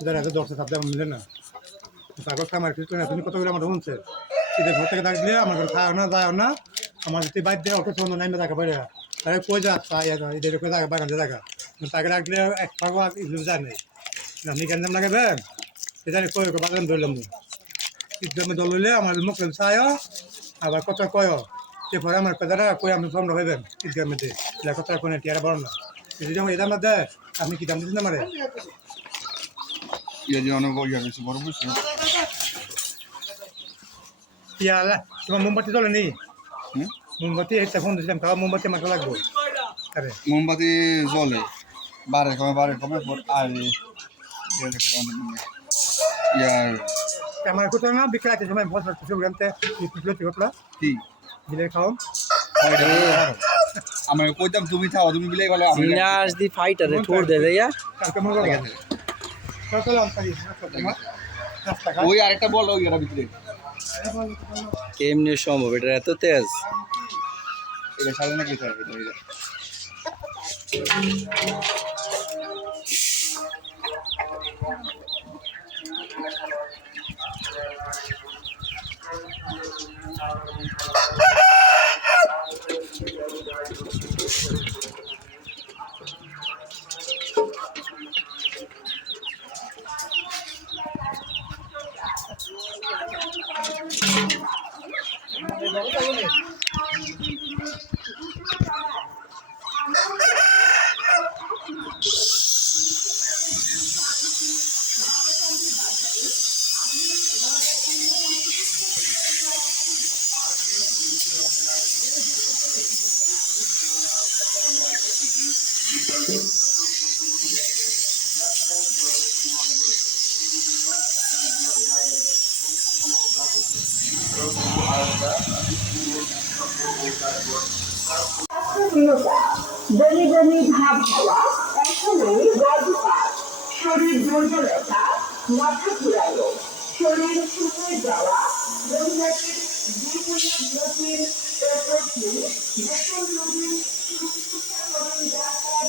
যারা এত দর্শক সাথে আমার মিলে না তারপর আমার কিছু না তুমি কতগুলো আমার শুনছে ঈদের ঘর থেকে ডাকলে আমার ঘরে খাওয়া না যায় না আমার যদি বাইর দিয়ে অটো সন্ধ্যা নাইমে দেখা বাইরে তাহলে কই যা ঈদের কই জায়গা বাগান জায়গা তাকে ডাকলে এক ভাগ যায় নাই না নি কেন লাগাবেন সে জানি কই বাগান ধরলাম ঈদগামে দল হইলে আমার মুখে চায় আবার কথা কয় এরপরে আমার কথাটা কই আমি সামনে হইবেন ঈদগামেতে কথা কোনো টিয়ারা বড় না যদি আমার এদাম দেয় আপনি কি দাম দিচ্ছেন আমারে ইয়ালা তোমার মোমবাতি জ্বলে নি মোমবাতি একটা ফোন দিয়েছিলাম খাওয়া মোমবাতি মাথা লাগবো আরে মোমবাতি জ্বলে বারে কমে আর ইয়ার আমার কোথাও না বিকেল আছে সময় বস প্রোগ্রামতে কি বিলে খাও আমার কইতাম তুমি খাও তুমি বিলে গেলে সিনাস দি ফাইটার ছোড় দে দেয়া কালকে মনে করো চলো ওই আরেকটা বল ওই এর ভিতরে কেমনে সম্ভব এটা এত তেজ এটা সাড়ে না কি থাকে এটা বমি বমি ভাব হওয়া এখনই গর্ভপাত শরীর দুর্বলতা মাথা ঘুরানো শরীর শুকিয়ে যাওয়া রোগীদের বিভিন্ন ব্লকের প্রতি বেতন রোগীর চিকিৎসাকরণ ডাক্তার